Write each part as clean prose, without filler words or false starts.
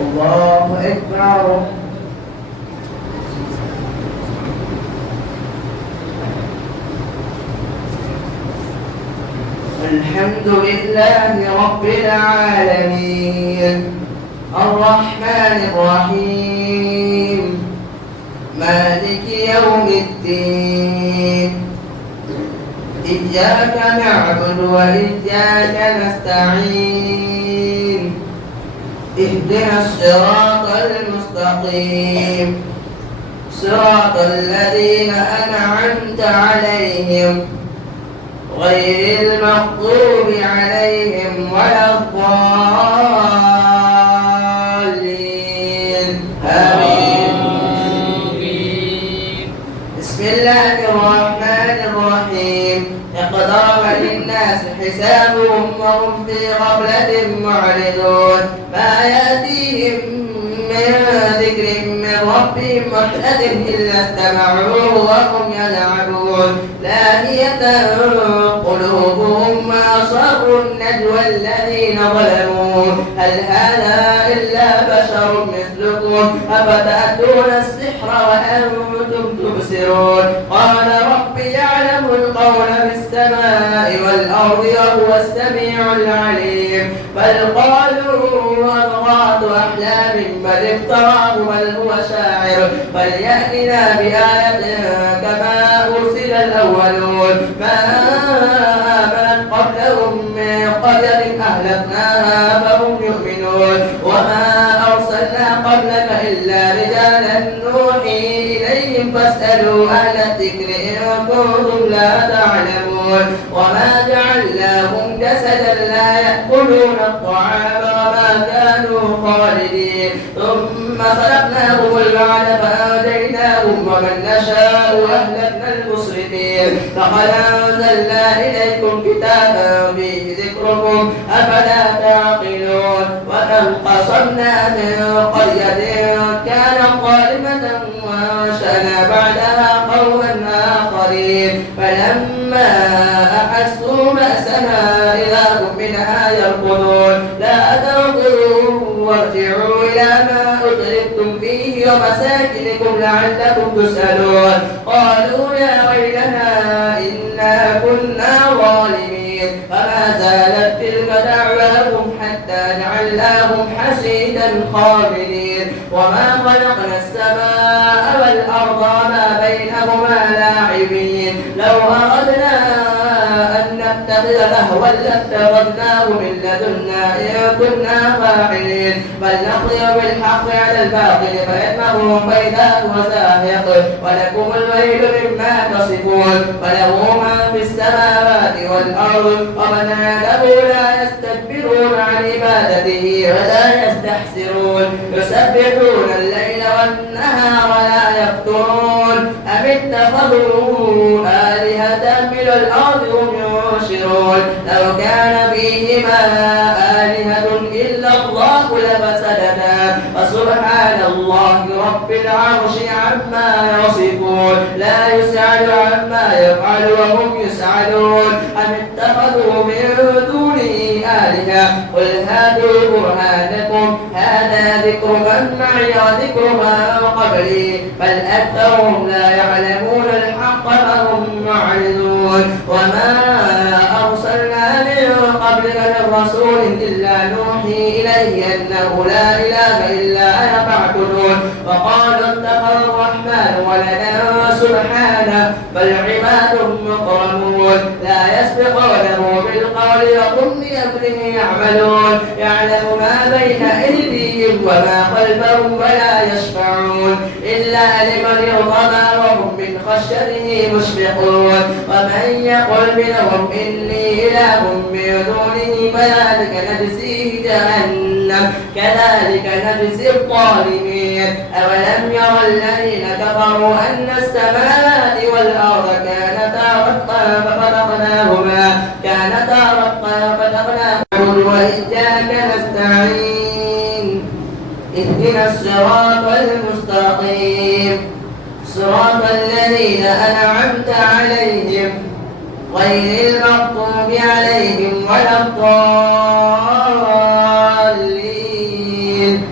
الله أكبر. الحمد لله رب العالمين الرحمن الرحيم مالك يوم الدين إياك نعبد وإياك نستعين اهدنا الصراط المستقيم صراط الذين أنعمت عليهم غير المغضوب عليهم ولا الضالين آمين. بسم الله الرحمن الرحيم اقترب للناس حسابهم وهم في غفلة معرضون ما يأتيهم من ذكر من ربهم محدث إلا استمعوه وهم يلعبون لاهية قلوبهم وأصروا النجوى الذين ظلموا هل هذا إلا بشر مثلكم أفتأتون السحر وأنتم تبصرون قال رب يعلم القول في السماء والأرض وهو السميع العليم بل قالوا أضغاث أحلام بل افتراه بل هو شاعر فليأتنا بآية كما أرسل الأولون ما آمنت قبلهم من قرية أهلكناها فهم يؤمنون وما أرسلنا قبلك إلا رجالا نوحي إليهم فاسألوا أهل الذكر إن كنتم لا تعلمون وما جعلناهم جسدا لا يأكلون الطعام وما كانوا خالدين ثم صدقناهم الوعد فأنجيناهم ومن نشاء أهلكنا المسرفين لقد أنزلنا إليكم كتابا فيه ذكركم أفلا تعقلون وكم قصمنا من قرية كانت ظالمة وأنشأنا بعدها قوما آخرين فلما أحسوا بأسنا إذا هم منها يركضون لا تركضوا وارجعوا إلى ما أتركتم فيه ومساكنكم لعلكم تسألون قالوا يا ويلنا إنا كنا ظالمين فما زالت تلك دعواهم حتى جعلناهم حصيدا خامدين وما خلقنا السماء والأرض وما بينهما لاعبين لو أردنا أن نتخذ لهوا لاتخذناه من لدنا إن كنا فاعلين بل نقذف بالحق على الباطل فيدمغه فإذا هو زاهق ولكم الويل مما تصفون وله ما في السماوات والأرض ومن عنده لا يستكبرون عن عبادته ولا يستحسرون يسبحون الليل والنهار ولا يفترون أم اتخذوا آلهة من الأرض هم ينشرون لو كان فيهما آلهة إلا الله لفسدتا فسبحان الله رب العرش عما يصفون لا يسأل عما يفعل وهم يسألون أم اتخذوا من دونه آلهة قل هاتوا برهانكم هذا ذكر من معي وذكر من قبلي بل أكثرهم لا يعلمون الحق فهم معرضون وما أرسلنا من قبلك من رسول إلا نوحي إليه أنه لا إله إلا أنا فاعبدون وقالوا اتخذ الرحمن ولدا سبحانه بل عباد مكرمون لا يسبقونه بالقول وهم بأمره يعملون يعلم ما بين أيديهم وما خلفهم ولا يشفعون إلا لمن ارتضى وهم من خشيته مشفقون ومن يقل منهم إني إله من دونه فذلك نجزيه جهنم كذلك نجزي الظالمين أولم ير الذين كفروا أن السماوات والأرض كانتا رتقا ففتقناهما وإياك نستعين اهدنا الصراط المستقيم صراط الذين أنعمت عليهم غير المغضوب عليهم ولا الضالين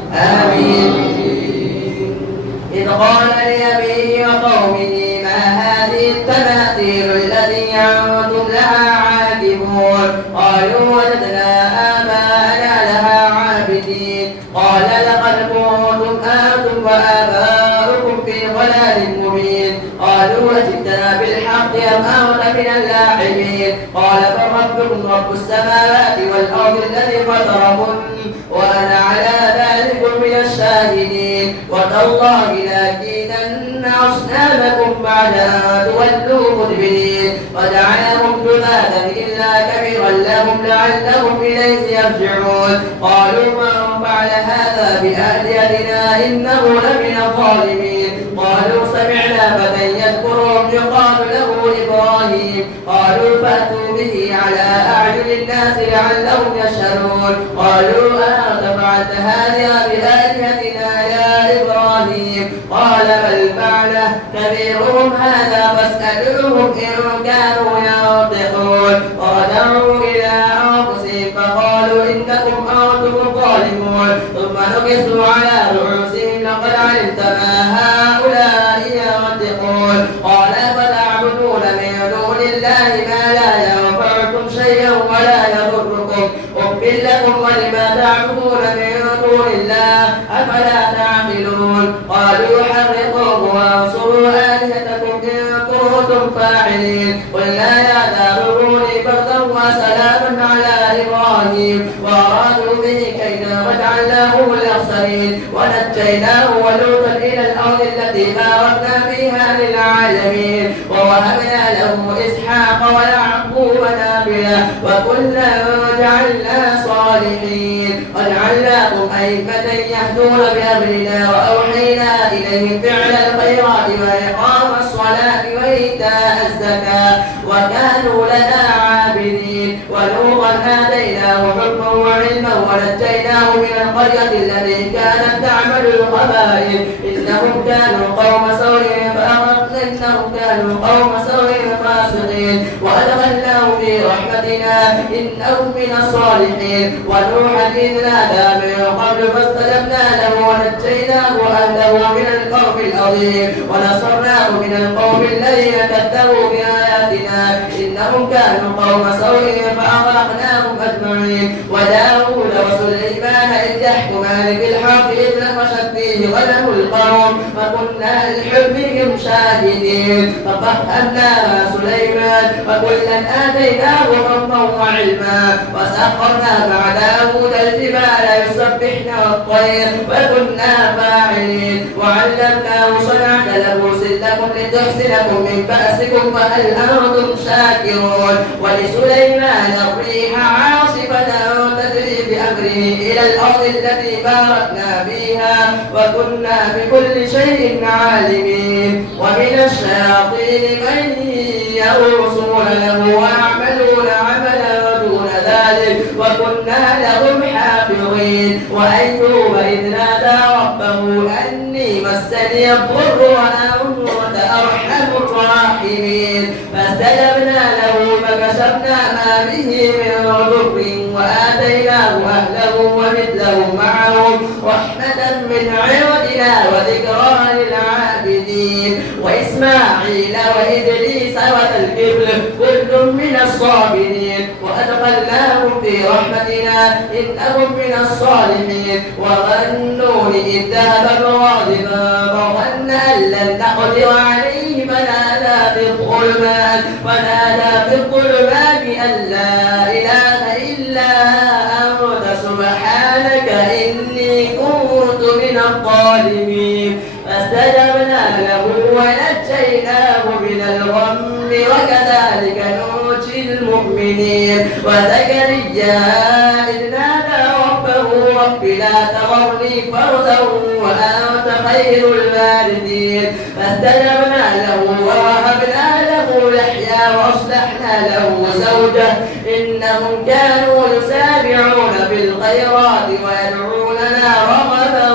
عابدين قال لقد كنتم أنتم وآباؤكم في ضلال مبين قالوا أجئتنا بالحق أم أنت من اللاعبين قال فربكم رب السماوات والأرض الذي فطرهن وأنا على ذلك من الشاهدين وتالله لأكيدن أصنامكم بعد أن تولوا مدبرين وجعلهم جذاذا إلا كبيرا لهم لعلهم إليه يرجعون قالوا من فعل هذا بآلهتنا إنه لمن الظالمين قالوا سمعنا فتى يذكرهم يقال له إبراهيم قالوا فأتوا به على أعين الناس لعلهم يشهدون قالوا أنت فعلت هذا بآلهتنا يا إبراهيم قال بل فعله كبيرهم هذا فاسألوهم إن كانوا ينطقون ورجعوا إلى أنفسهم فقالوا إنكم أنتم الظالمون ثم نكسوا على رؤوسهم لقد علمت ما هؤلاء ينطقون قال فتعبدون من دون الله ما لا ينفعكم شيئا ولا يضركم أفل لكم ولما تعبدون من دون الله أفلا تعقلون قالوا حرقوه وانصروا آلهتكم إن كنتم فاعلين قلنا يا نار كوني بردا وسلاما على إبراهيم وأرادوا به كيدا وجعلناهم الأخسرين ونجيناه ولوطا إلى الأرض التي باركنا فيها للعالمين ووهبنا له إسحاق ويعقوب نافلة وكلا جعلنا صالحين وجعلناهم أئمة يهدون بأمرنا وأوحينا إليهم فعل الخيرات وإقام الصلاة وإيتاء الزكاة وكانوا لنا عابدين ولوطا آتيناه حكما وعلما ونجيناه من القرية التي كانت تعمل الخبائث إنهم كانوا قوم سوء فأخذناهم كانوا قوم سوء فاسقين وأدخلناه في رحمتنا إنه من الصالحين ونوحا إذ نادى من قبل فاستجبنا له ونجيناه وأهله من الكرب العظيم ونصرناه من القوم الذين كذبوا بآياتنا إنهم كانوا قوم سوء فأغرقناهم أجمعين وداود وسليمان إذ يحكمان بالحق إذ نفشت فيه غنم القوم فكنا لحكمهم شاهدين ففهمنا سليمان وكلا آتيناه حكما وعلما وسخرنا مع داود الجبال يسبحن والطير وكنا فاعلين وعلمناه صنعة لبوس لكم لتحسنكم من بأسكم فهل أنتم شاكرون ولسليمان الريح عاصفة تجري بأمره إلى الأرض التي باركنا فيها وكنا بكل شيء عالمين ومن الشياطين من يغوصون له ويعملون عملا دون ذلك وكنا لهم حافظين وأيوب إذ نادى ربه أني مسني الضر وأنت أرحم الراحمين فاستجبنا له فكشفنا ما به من ضر وآتيناه أهله ومثلهم معهم رحمة من عندنا وذكرى للعابدين وإسماعيل وإدريس وذا الكفل كل من الصابرين وأدخلناهم في رحمتنا إنهم من الصالحين وظنوا إذ ذهب مغاضبا فظن أن لن نقدر عليه فنادى في الظلمات أن لا إله إلا أنت سبحانك إني كنت من الظالمين فاستجبنا له ونجيناه من الغم وكذلك ننجي المؤمنين وزكريا إذ نادى ربه رب لا تذرني فردا وأنت خير الوارثين فاستجبنا له ووهبنا له يحيى وأصلحنا له زوجه إنهم كانوا يسارعون في الخيرات ويدعوننا رغبا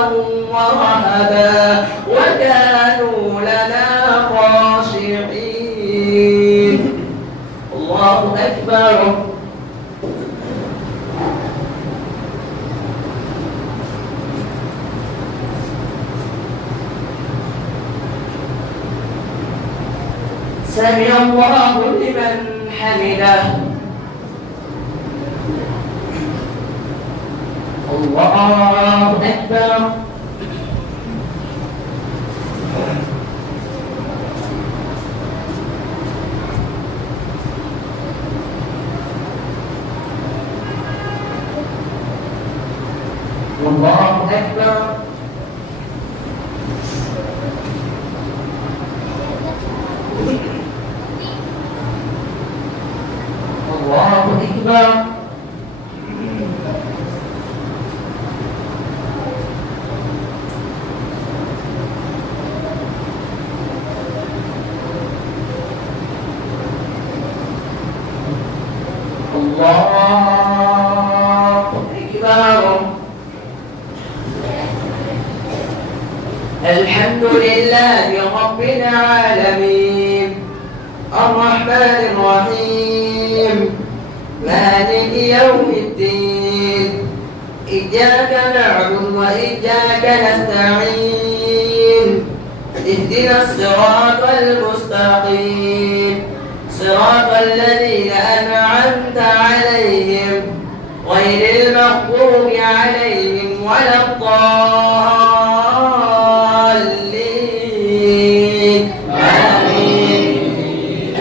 ورهبا وكانوا لنا خاشعين. الله أكبر. سمع الله لمن حمده. الله أكبر. الله أكبر. الله أكبر. الله أكبر. الحمد لله رب العالمين الرحمن الرحيم مالك يوم الدين إياك نعبد وإياك نستعين اهدنا الصراط المستقيم صراط الذين أنعمت عليهم غير المغضوب عليهم ولا الضالين آمين.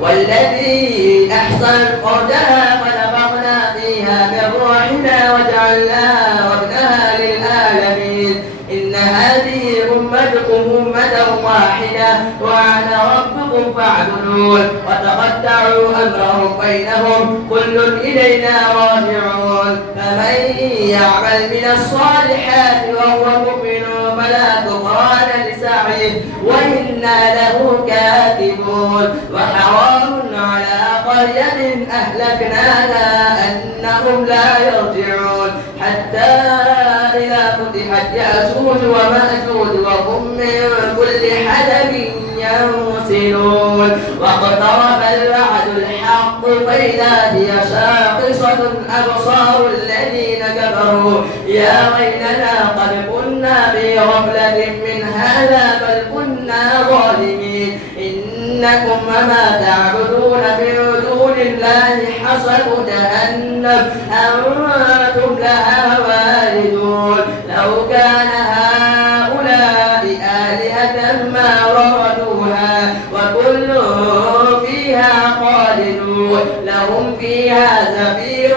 والذي أحسن فرجها ونفخنا فيها من روحنا وجعلناها وابنها للعالمين إن هذه أمتكم أمة واحدة وأنا ربكم فاعبدون وتقطعوا أمرهم بينهم كل إلينا راجعون فمن يعمل من الصالحات وهو مؤمن فلا كفران لسعيه وإنا له كاتبون وحرام على قرية أهلكناها أنهم لا يرجعون حتى إذا فتحت يأجوج ومأجوج وهم من كل حدب ينسلون واقترب الوعد الحق فإذا هي شاخصة أبصار الذين كفروا يا ويلنا قد كنا في غفلة من هذا بل كنا ظالمين إنكم وما تعبدون من دون الله حصب جهنم أنتم لها واردون لو كان هؤلاء آلهة ما وردوها وكل فيها خالدون لهم فيها زفير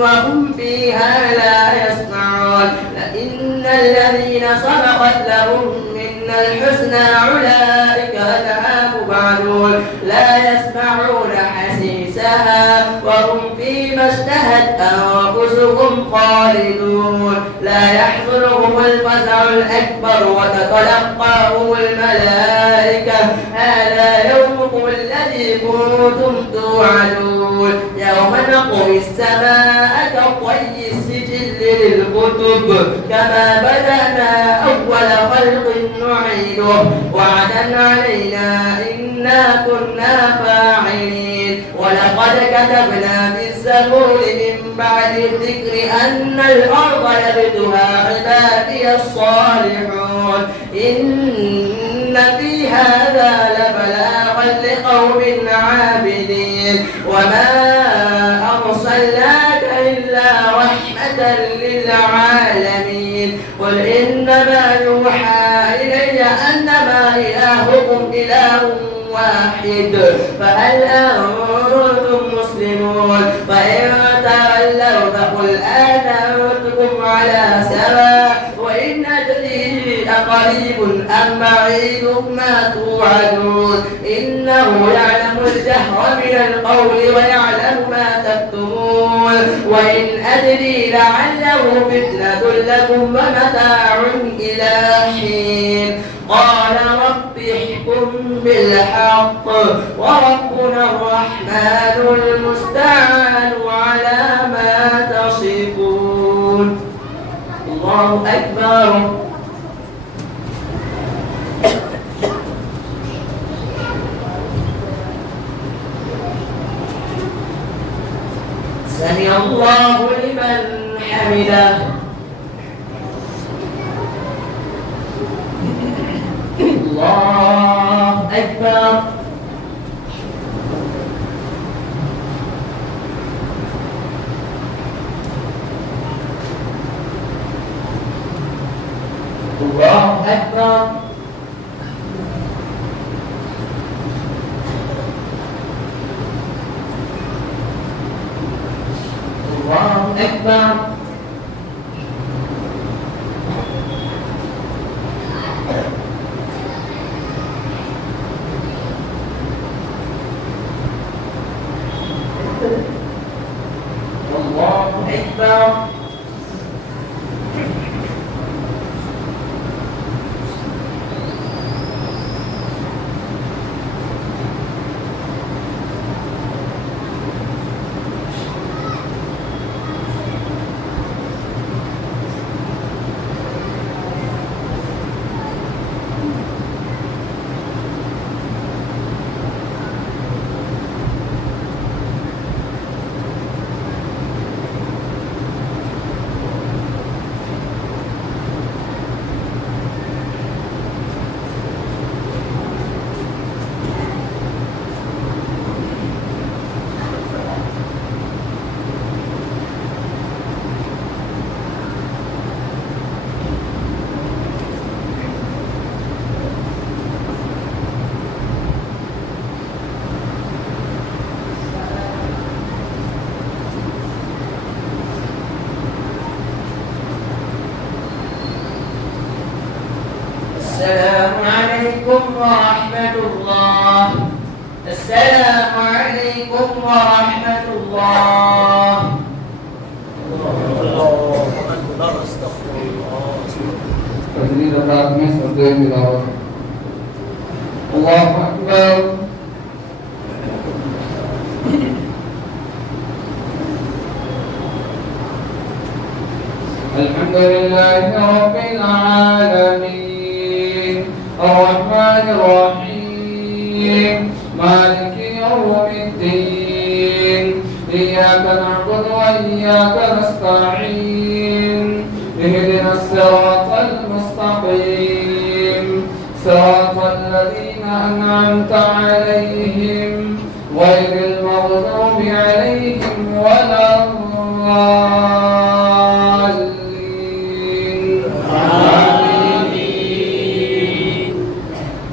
وهم فيها لا يسمعون لئن الذين سبقت لهم منا الحسنى أولئك عنها مبعدون لا يسمعون حسيسها وهم فيما اشتهت أنفسهم خالدون لا يحزنهم الفزع الأكبر وتتلقاهم الملائكة هذا يومكم الذي كنتم توعدون يوم نطوي السماء كطي السجل للكتب كما بدأنا أول خلق نعيده وعدا علينا إنا كنا فاعلين ولقد كتبنا في الزبور من بعد الذكر أن الأرض يرثها عبادي الصالحون إن في هذا لبلاغا لقوم عابدين وما أرسلناك إلا رحمة للعالمين قل إنما يوحى إلي أنما إلهكم إله واحد فهل أنتم مسلمون فإن تولوا فقل آذنتكم على سواء وإن أدري أقريب أم بعيد ما توعدون إنه يعلم الجهر من القول ويعلم ما تكتمون وإن أدري لعله فتنة لكم ومتاع إلى حين قال رب احكم بالحق وربنا الرحمن المستعان على ما تصفون. الله أكبر. سمع الله لمن حمده. الله أكبر. الله أكبر. الله أكبر. الله أكبر. السلام عليكم ورحمة الله. السلام عليكم ورحمة الله. الله أكبر. الحمد لله رب العالمين الرحمن الرحيم مالك يوم الدين إياك نعبد وإياك نستعين اهدنا الصراط المستقيم صراط الذين أنعمت عليهم غير المغضوب عليهم ولا الضالين. آمين.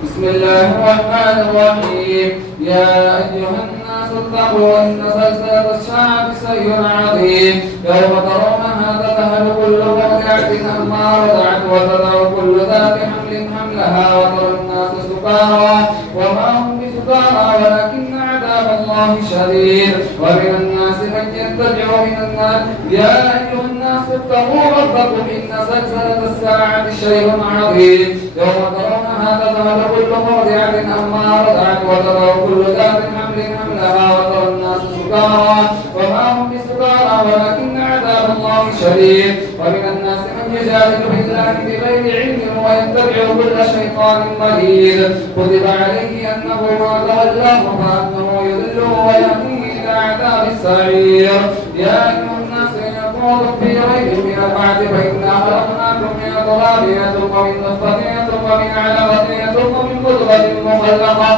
بسم الله الرحمن الرحيم. يا أيها الناس اتقوا إن زلزلة الساعة شيء عظيم يوم ترونها تذهل كل مرضعة عما أرضعت وتضع كل ذات حمل حملها وترى الناس سكارى وما هم بسكارى ولكن عذاب الله شديد ومن الناس من يتبع من الناس. يا أيها الناس اتقوا ربكم إن زلزلة الساعة شيء عظيم يوم ترونها تذهل كل مرضعة عما أرضعت وتضع كل ذات حمل حملها وترى الناس سكارى وما هم بسكارى ولكن عذاب الله شديد ومن الناس من يجادل في الله بغير علم ويتبع كل شيطان مريد كتب عليه أنه ما تولاه فأنه يضله ويهديه إلى عذاب السعير. يا أيها الناس إن كنتم في ريب من البعث فإنا خلقناكم من تراب ثم من نطفة ثم من علقة ثم من مضغة مخلقة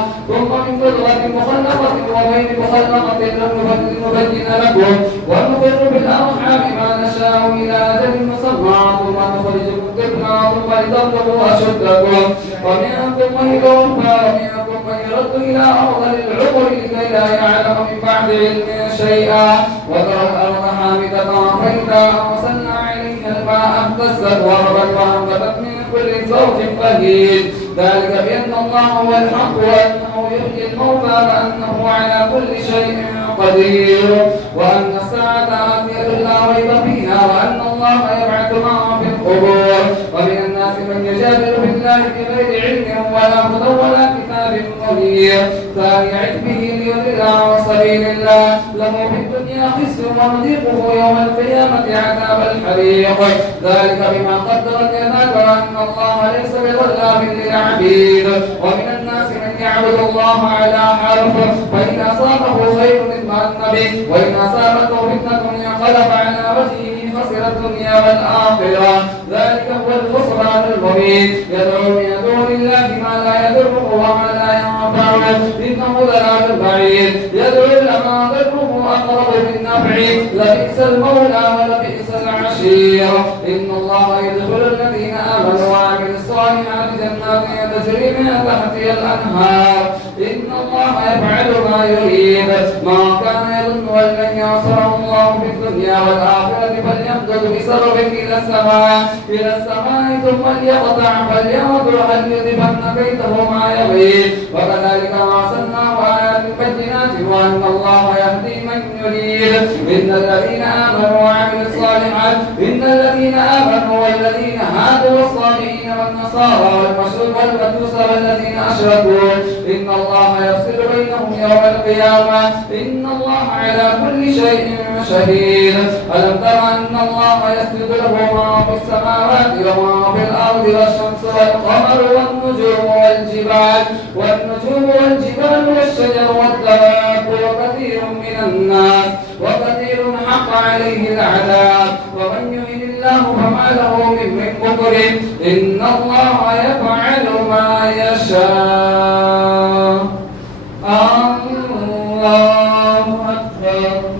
وغير مخلقة لنبين لكم ونقر بالأرحام ما نشاء إلى أجل مسمى ثم نخرجكم طفلا ثم لتبلغوا أشدكم ومنكم من يتوفى ومنكم من يرد إلى أرذل العمر لكي لا يعلم من بعد علم شيئا وترى الأرض حامدة فإذا أرسلنا عليها الماء اهتزت وربت وأنبتت من كل زوج بهيج ذلك بأن الله هو الحق وأنه يحيي الموتى وأنه على كل شيء قدير وأن الساعة آتية لا ريب فيها وأن الله يبعث من في القبور. ومن الناس من يجادل في الله بغير علم ولا هدى ولا كتاب منير ثاني عتبه ليضل عن سبيل الله له في الدنيا خزي ونذيقه يوم القيامة عذاب الحريق ذلك بما قدرت يداك وأن الله ليس بظلام للعبيد. ومن الناس من يعبد الله على حرف فإن أصابه خير اطمأن به وإن أصابته فتنة انقلب على وجهه خسر الدنيا والآخرة ذلك هو الخسران المبين. يدعو من دون الله ما لا يضره وما لا ينفعه إنه ضلال بعيد يدعو إلى ما ضره أقرب من نفعه لبئس المولى ولبئس العشير. إن الله يدخل الذين آمنوا وعملوا تحتها الأنهار إن الله يفعل ما يريد ما كان يظن أن لن يعصره الله في الدنيا والآخرة فليمدد بسبب إلى السماء ثم ليقطع فلينظر هل يذهبن كيده ما يغيظ وكذلك ما أرسلناه آيات بينات وأن الله يهدي من يريد إن الذين آمنوا وعملوا الصالحات إن الذين آمنوا والذين هادوا والصابئين والنصارى والمجوس والذين أشركوا إن الله يفصل بينهم يوم القيامة إن الله على كل شيء شهيد ألم تر أن الله يسجد له ما في السماوات وما في الأرض والشمس والقمر والنجوم والجبال والشجر والدواب وكثير من الناس وكثير حق عليه العذاب ومن يهن الله فما له من مكرم إن الله يفعل ما يشاء الله أكبر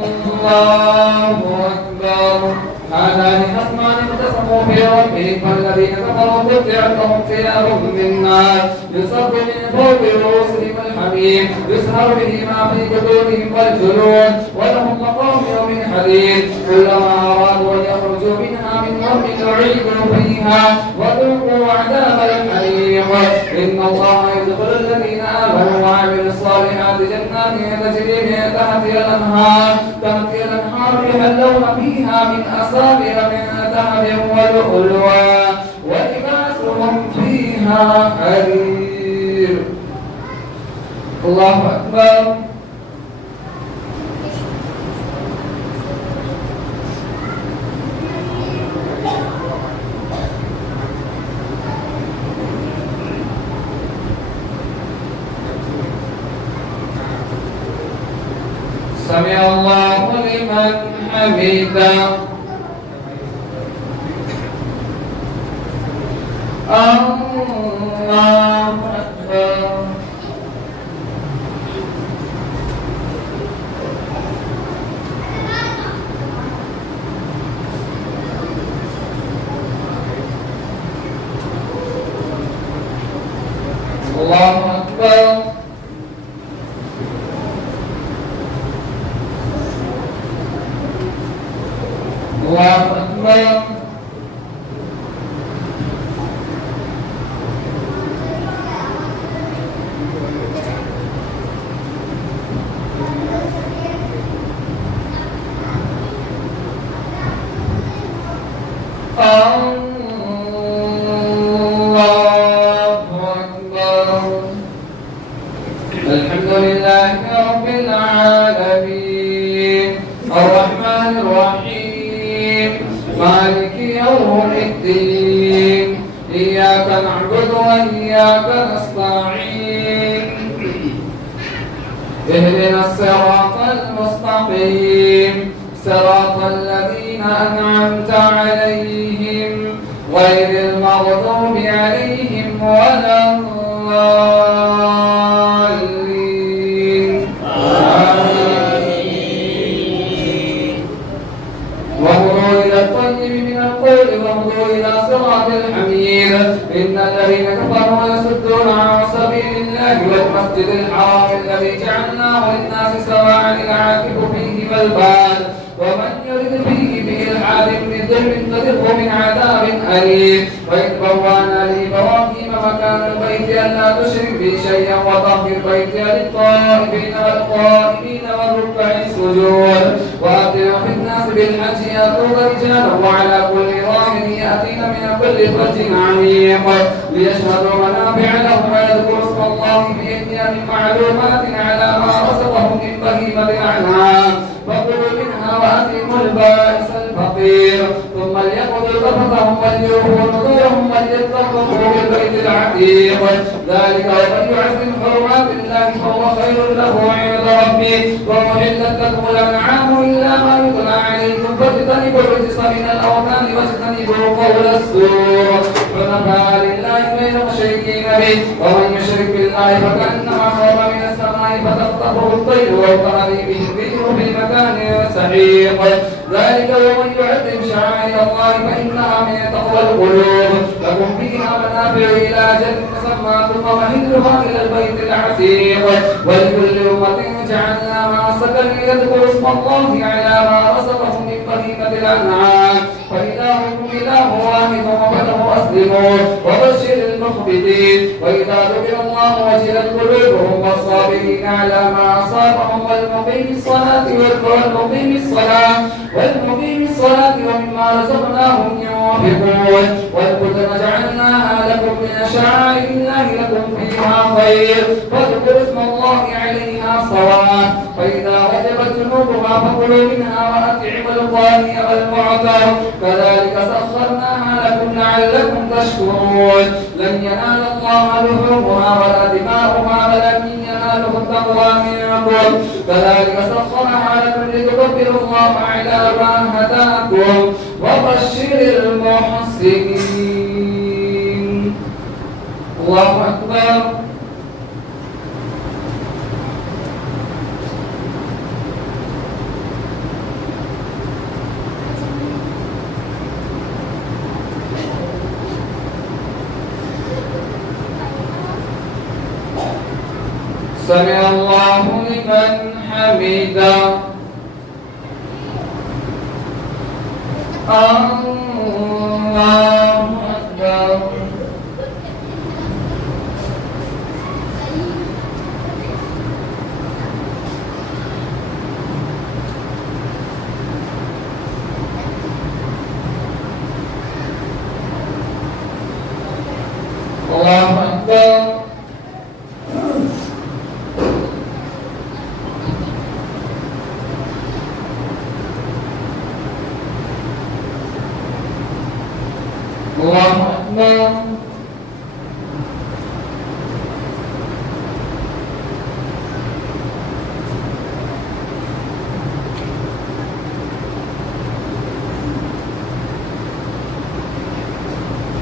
الله أكبر هذان خصمان اختصموا في ربهم فالذين كفروا قطعت لهم ثياب من نار يصب من فوق رؤوسهم الحميم يسهر به ما في جدودهم والجلود ولهم مقامع من حديد كلما أرادوا أن يخرجوا منها من غم أعيدوا فيها وذوقوا عذاب الحريق إن الله يدخل الذين آمنوا وعملوا الصالحات جنات تجري من تحتها الأنهار يحلون فيها من أصابر من ذهب ولؤلؤا ولباسهم فيها حرير الله أكبر سمع الله لمن حمده الله أكبر الله أكبر الله أكبر الحمد لله رب العالمين الرحمن الرحيم مالك يوم الدين إياك نعبد وإياك نستعين اهدنا الصراط المستقيم صراط الذين أنعمت عليهم غير المغضوب عليهم ولا الضالين آمين وهدوا إلى الطيب من القول وهدوا إلى صراط الحميد إن الذين كفروا يصدون عن سبيل الله والمسجد الحرام الذي جعلناه للناس سواء العاكف فيه والباد ومن يرد فيه بإلحاد بظلم نذقه من عذاب أليم وإذ بوأنا لإبراهيم مكان البيت ألا تشرك بي شيئا وطهر بيتي للطائفين والقائمين والركع السجود وأذن في الناس بالحج يأتوك رجالا وعلى كل ضامر يأتين من كل فج عميق ليشهدوا منافع لهم ويذكروا اسم الله في أيام معلومات على ما رزقهم من بهيمة الأنعام فكلوا منها وأطعموا البائس الفقير ثم ليقضوا تفثهم وليوفوا نذورهم وليتطهروا بالبيت العتيق ذلك ومن يعظم حرمات الله فهو خير له عند ربه وأحلت لكم الأنعام إلا ما يتلى عليكم فاجتنبوا الرجس من الأوثان واجتنبوا قول الزور حنفاء لله غير مشركين به ومن يشرك بالله فكأنما خر من السماء فتخطفه الطير وتهوي به الريح في مكان سحيق ذلك ومن يعظم شعائر الله فإنها من تقوى القلوب لكم فيها منافع إلى أجل مسمى ثم مهلها إلى البيت العتيق ولكل أمة جعلنا منسكا ليذكروا اسم الله على ما رزقهم من بهيمة الأنعام فإلهكم إله واحد وله أسلموا وبشر المخبتين وإذا ذكر الله وجلت قلوبهم والصابرين على ما أصابهم والمقيم الصلاة ومما رزقناهم ينفقون والبدن جعلناها لكم من شعائر الله لكم فيها خير فاذكروا اسم الله عليها صواف فإذا وجبت جنوبها فكلوا منها وأطعموا القاني والمعتر كذلك سخرناها لكم لعلكم تشكرون لن ينال الله لحومها ولا دماؤها ولكن يناله التقوى منكم كذلك سخرها لكم لتكبروا الله على ما هداكم وبشر المحسنين. الله أكبر. سمع الله لمن حمده. الله أكبر. الله أكبر. الله أكبر.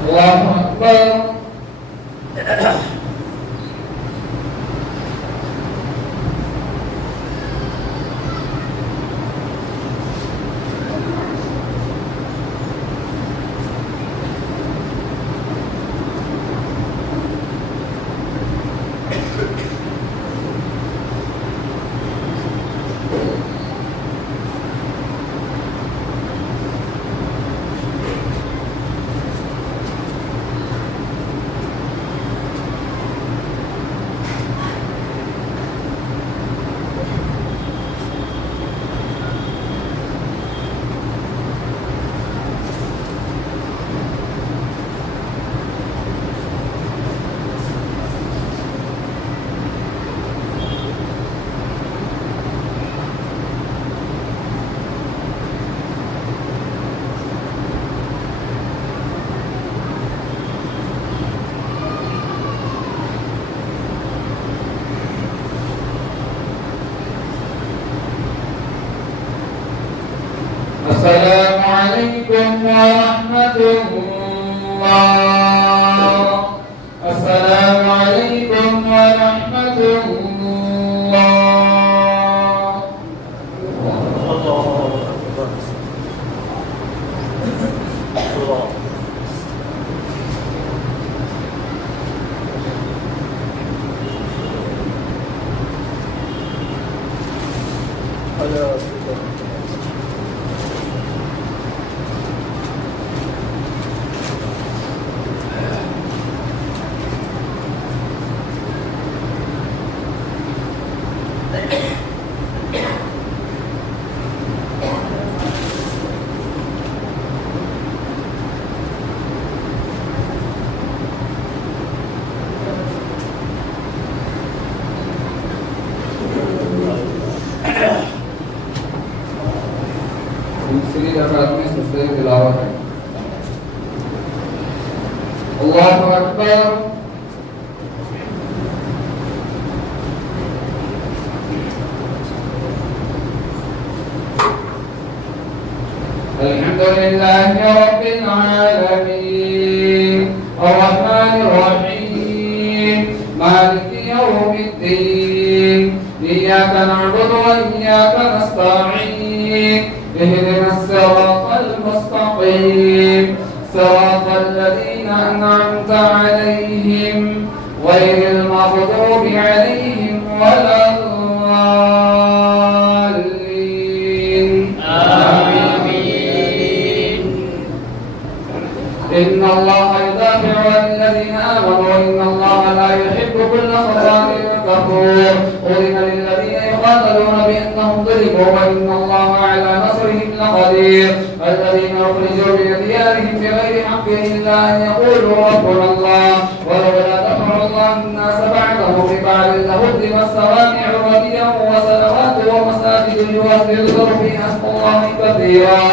الله أكبر. السلام عليكم ورحمة الله. السلام عليكم ورحمة الله. الله أكبر. الله تلاوة. الله أكبر. الحمد لله رب العالمين الرحمن الرحيم مالك يوم الدين إياك نعبد وإياك نستعين اهدنا الصراط المستقيم صراط الذين أنعمت عليهم غير المغضوب عليهم ولا الضالين آمين. إن الله يدافع عن الذين آمنوا وإن الله لا يحب كل خطاب كفور. أذن للذين يقاتلون بأنهم ظلموا وإن الله على نصرهم لقدير. الذين أخرجوا من ديارهم بغير حق إلا أن يقولوا ربنا الله ولولا دفع الله الناس بعضهم ببعض لهدمت صوامع وبيع وصلوات ومساجد يذكر فيها اسم الله كثيرا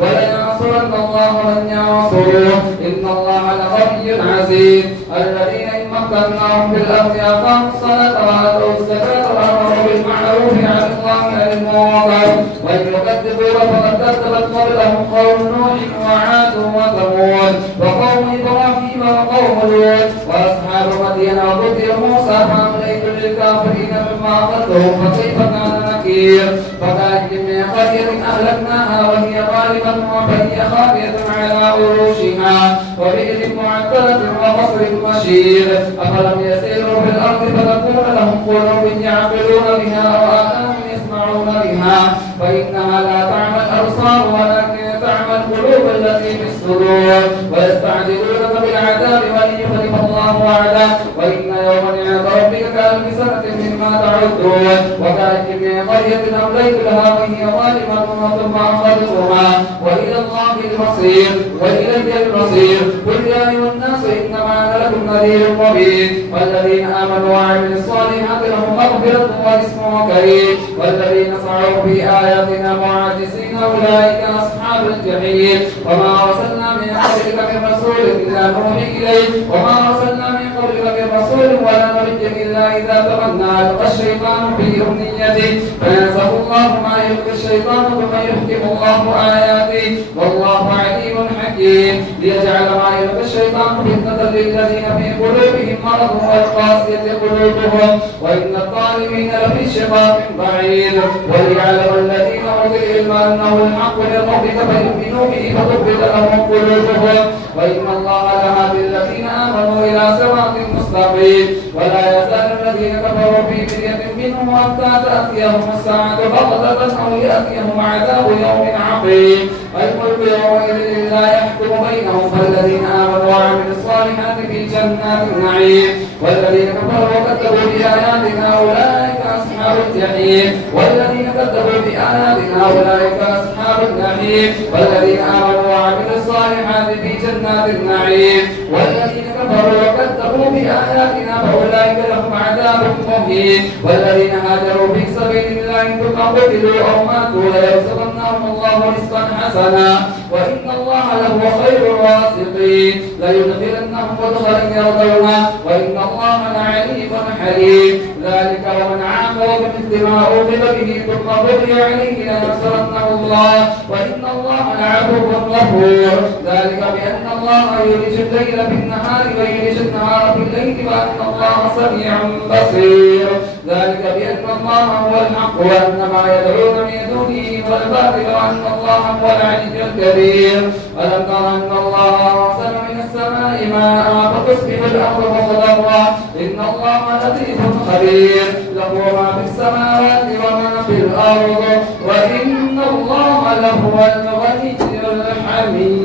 ولينصرن الله من ينصره إن الله لقوي عزيز. الذين إن مكناهم في الأرض أقاموا الصلاة وآتوا الزكاة وأمروا بالمعروف عن الله عن المنكر وإن يكذبوا فقد كذبت قبلهم قوم نوح وعاد وثمود وقوم إبراهيم وقوم لوط وأصحاب مدين وقتل موسى فأمليت للكافرين مما أخذتهم فكيف كان نكير. فكأين من قرية أهلكناها وهي ظالمة فهي خاوية على عروشها وبئر معطلة وقصر مشيد. أفلم يسيروا في الأرض فتكون لهم قلوب يعقلون بها وآذان يسمعون بها فإنها لا تعمى الأبصار ولكن تعمى القلوب التي في الصدور. ويستعجلونك بالعذاب ولن يخلف الله وعده وإن يوما عند ربك كألف سنة مما تعدون. وكأين من قرية أمليت لها وهي ظالمة ثم أخذتها وإلى الله المصير وإلي المصير. قل يا أيها الناس إنما أنا لكم نذير مبين. والذين آمنوا وعملوا الصالحات لهم مغفرة ورزق كريم. والذين سعوا في آياتنا معاجزين أولئك أصحاب الجحيم. وما أرسلنا من قبلك من رسول إلا نوحي إليه وما أرسلنا من قبلك من رسول ولا نبي إلا إذا تمنى ألقى الشيطان في أمنيته فينسخ الله ما يلقي الشيطان ثم يحكم الله آياته والله عليم حكيم. ليجعل ما يلقي الشيطان فتنة للذين في قلوبهم مرض والقاسية قلوبهم وإن الظالمين لفي شقاق بعيد. وليعلم الذين أوتوا العلم أنه الحق من ربك فيؤمنوا به فتخبت لهم قلوبهم وإن الله لهادي الذين آمنوا إلى صراط مستقيم. ولا يزال الذين كفروا في مرية منه حتى تأتيهم الساعة بغتة أو يأتيهم عذاب يوم عقيم. الملك يومئذ لا يحكم بينهم فالذين آمنوا وعملوا الصالحات في جنات النعيم. والذين كفروا وكذبوا بآياتنا أولئك أصحاب الجحيم. والذين كذبوا بآياتنا أولئك أصحاب الجحيم. والذين آمنوا وعملوا الصالحات في جنات النعيم. والذين كفروا وكذبوا بآياتنا فأولئك لهم عذاب مهين. والذين هاجروا في سبيل الله ثم قتلوا أو ماتوا ليرزقنهم الله رزقا حسنا وإن الله لهو خير الرازقين. ليدخلنهم مدخلا يرضونه وإن الله لعليم حليم. ذلك ومن عاقب بمثل ما عوقب به ثم بغي عليه لينصرنه الله وإن الله لعفو غفور. ذلك بأن الله يولج الليل في النهار ويولج النهار في الليل وأن الله سميع بصير. ذلك بأن الله هو الحق وأن ما يدعون من دونه هو الباطل وأن الله هو العلي الكبير. ألم تر أن الله أرسل من السماء ماء فتصبح الأرض مخضرا إن الله لطيف خبير له ما في السماوات وما في الأرض وإن الله لهو الغني الحميد.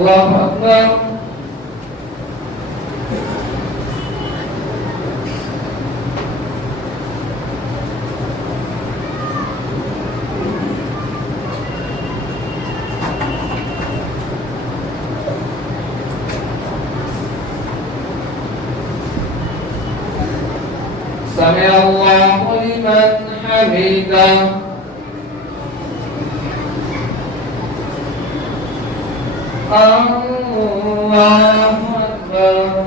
الله أكبر. سمع الله لمن حمده الله أكبر.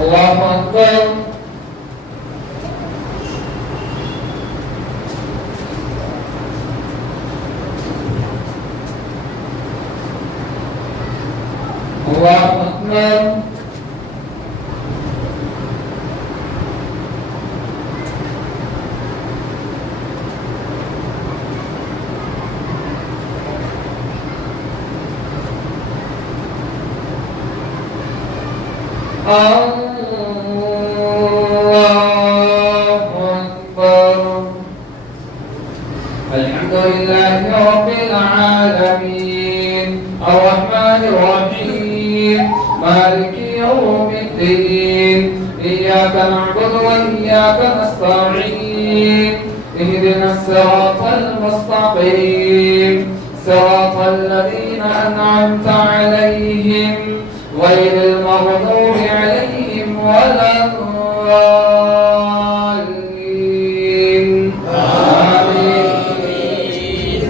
الله أكبر. الله أكبر. الله أكبر. الحمد لله رب العالمين الرحمن الرحيم مالك يوم الدين إياك نعبد وإياك نستعين اهدنا الصراط المستقيم صراط الذين أنعمت عليهم غير المغضوب عليهم ولا الضالين آمين.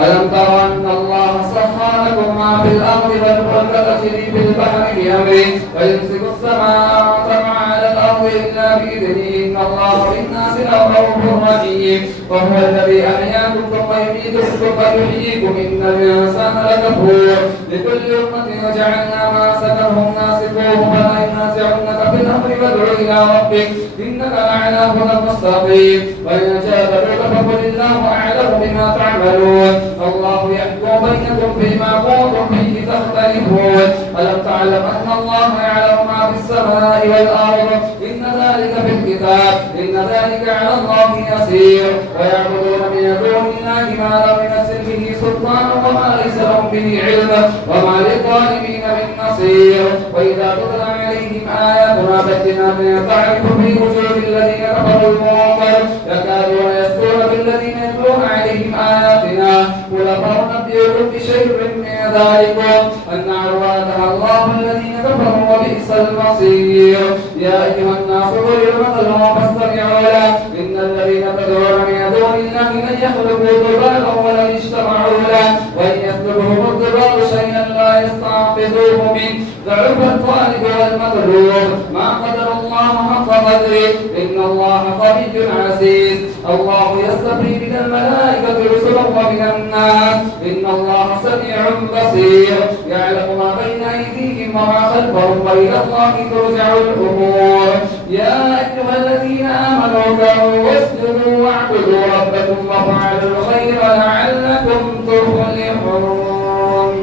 ألم تر أن الله سخر لكم ما في الأرض والفلك تجري في البحر بأمره ويمسك السماء أن تقع على الأرض إلا بإذنه إن الله بالناس لرؤوف رحيم وهو الذي أحياكم ثم يميتكم ثم يحييكم إن الإنسان لكفور لكل أمة وجعلنا ما سكنهم ناسكوه فلا ينازعنك في الأمر فادع إلى ربك إنك لعلى هدى مستقيم وإن جادلوك فقل الله أعلم بما تعملون الله يحكم بينكم فيما كنتم فيه تختلفون ألم تعلم أن الله يعلم ما في السماء والأرض إن ذلك في الكتاب إن ذلك على الله يسير ويعبدون من دون الله ما لم ينزل به سلطانا وما ليس لهم به علم وما للظالمين من نصير وإذا تتلى عليهم آياتنا بينات تعرف في وجوه الذين كفروا المنكر يكادون يسطون بالذين يتلون عليهم آياتنا قل أفأنبئكم بشيء من ذلكم النار وعدها الله الذين كفروا وبئس المصير يا أيها الناس ضرب مثل فاستمعوا له إن الذين تدعون من دون الله لن يخلقوا ذبابا ولن اجتمعوا له وإن يسلبهم الذباب شيئا لا يستنقذوه منه ضعف الطالب والمطلوب ما قدر الله حق قدره إن الله قوي عزيز الله يستحيي من الملائكة رسلا ومن الناس إن الله سميع بصير يعلم ما بين أيديهم وما خلفهم وإلى الله ترجع الأمور يا أيها الذين آمنوا اركعوا واسجدوا واعبدوا ربكم وافعلوا الخير لعلكم تفلحون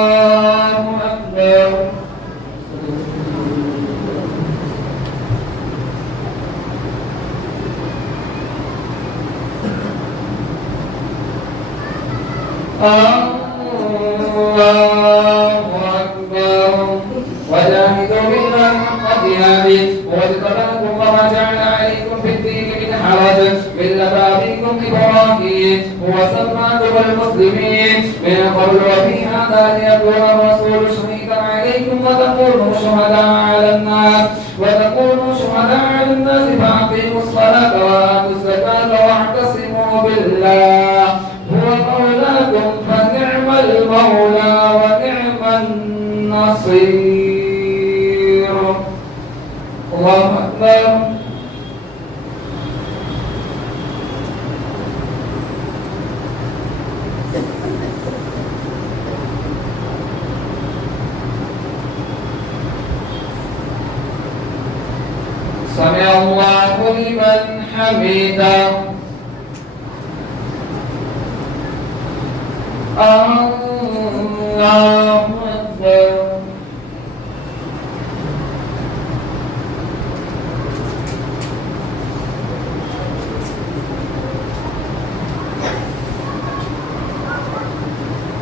الله أكبر. الله أكبر. وجاهدوا بالله حق جهاده واجتباكم وما جعل عليكم في الدين من حرج ملة أبيكم إبراهيم هو سماكم المسلمين من قبل وفي هذا ليكون الرسول شهيدا عليكم وتكونوا شهداء على الناس فأقيموا الصلاة وآتوا الزكاة واعتصموا بالله هو مولاكم فنعم المولى ونعم النصير. الله أكبر. سمع الله لمن حمده. الله أكبر.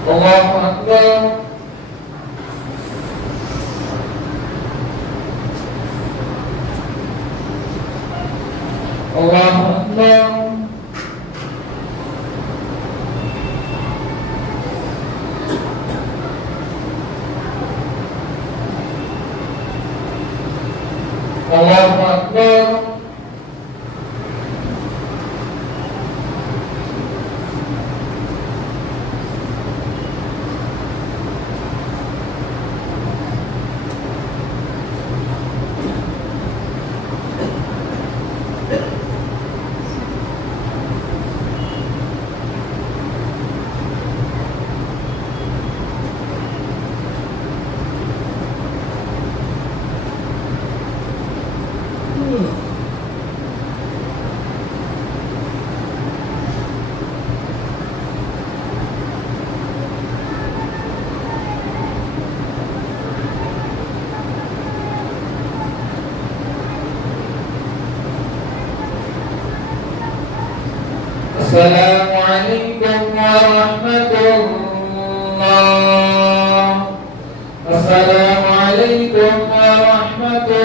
الله أكبر. الله أكبر. ورحمة